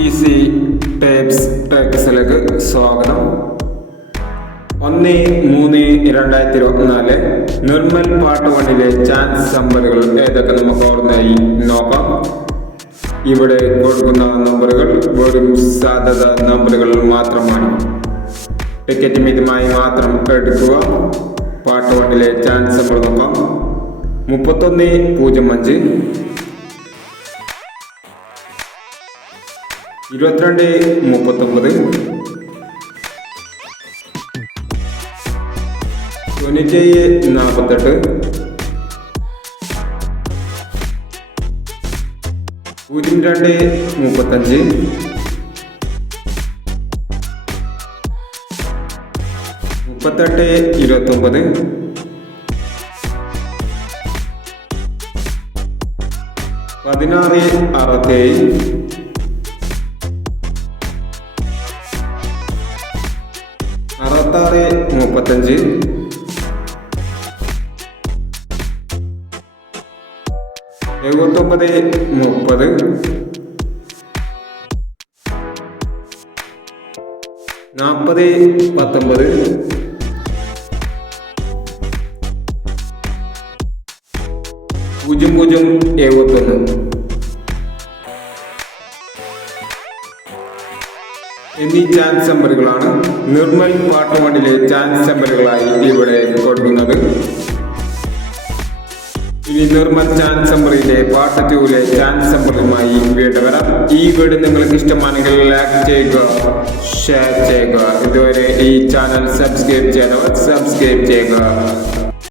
Easy tapes ടെക്സിലേക്ക് സ്വാഗതം. ഒന്ന് മൂന്ന് രണ്ടായിരത്തി ഇരുപത്തിനാല് നിർമ്മൽ പാട്ട് വണ്ണിലെ ചാൻസ് നമ്പറുകൾ ഏതൊക്കെ നമുക്ക് ഓർമ്മയായി നോക്കാം. ഇവിടെ കൊടുക്കുന്ന നമ്പറുകൾ വെറും സാധ്യത നമ്പറുകൾ മാത്രമാണ്. ടിക്കറ്റ് മിതമായി മാത്രം എടുക്കുക. പാട്ട് വണ്ണിലെ ചാൻസ് നമ്പർ നോക്കാം. മുപ്പത്തൊന്ന് പൂജ്യം അഞ്ച്. ഇരുപത്തിരണ്ട് മുപ്പത്തൊമ്പത്. തൊണ്ണൂറ്റേഴ് നാൽപ്പത്തെട്ട് പൂജ്യം രണ്ട് മുപ്പത്തഞ്ച്. മുപ്പത്തെട്ട് ഇരുപത്തൊമ്പത്. പതിനാറ് അറുപത്തേഴ്. അറുപത്താറ് മുപ്പത്തഞ്ച്. എഴുപത്തൊമ്പത് മുപ്പത്. നാൽപ്പത് പത്തൊമ്പത്. പൂജ്യം പൂജ്യം എഴുപത്തൊന്ന്. എന്നീ ചാൻസ് നമ്പറുകളാണ് നിർമ്മൽ പാട്ടുമണിലെ ചാൻസ് നമ്പറുകളായി ഇവിടെ കൊടുക്കുന്നത് ഇനി നിർമ്മൽ ചാൻസ് നമ്പറിലെ പാട്ട് ടൂലെ ചാൻസ് നമ്പറുമായി വീണ്ടും വരാം. ഈ വീട് നിങ്ങൾക്ക് ഇഷ്ടമാണെങ്കിൽ ലൈക്ക് ചെയ്യുക ഷെയർ ചെയ്യുക. ഇതുവരെ ഈ ചാനൽ സബ്സ്ക്രൈബ് ചെയ്തവർ സബ്സ്ക്രൈബ് ചെയ്യുക.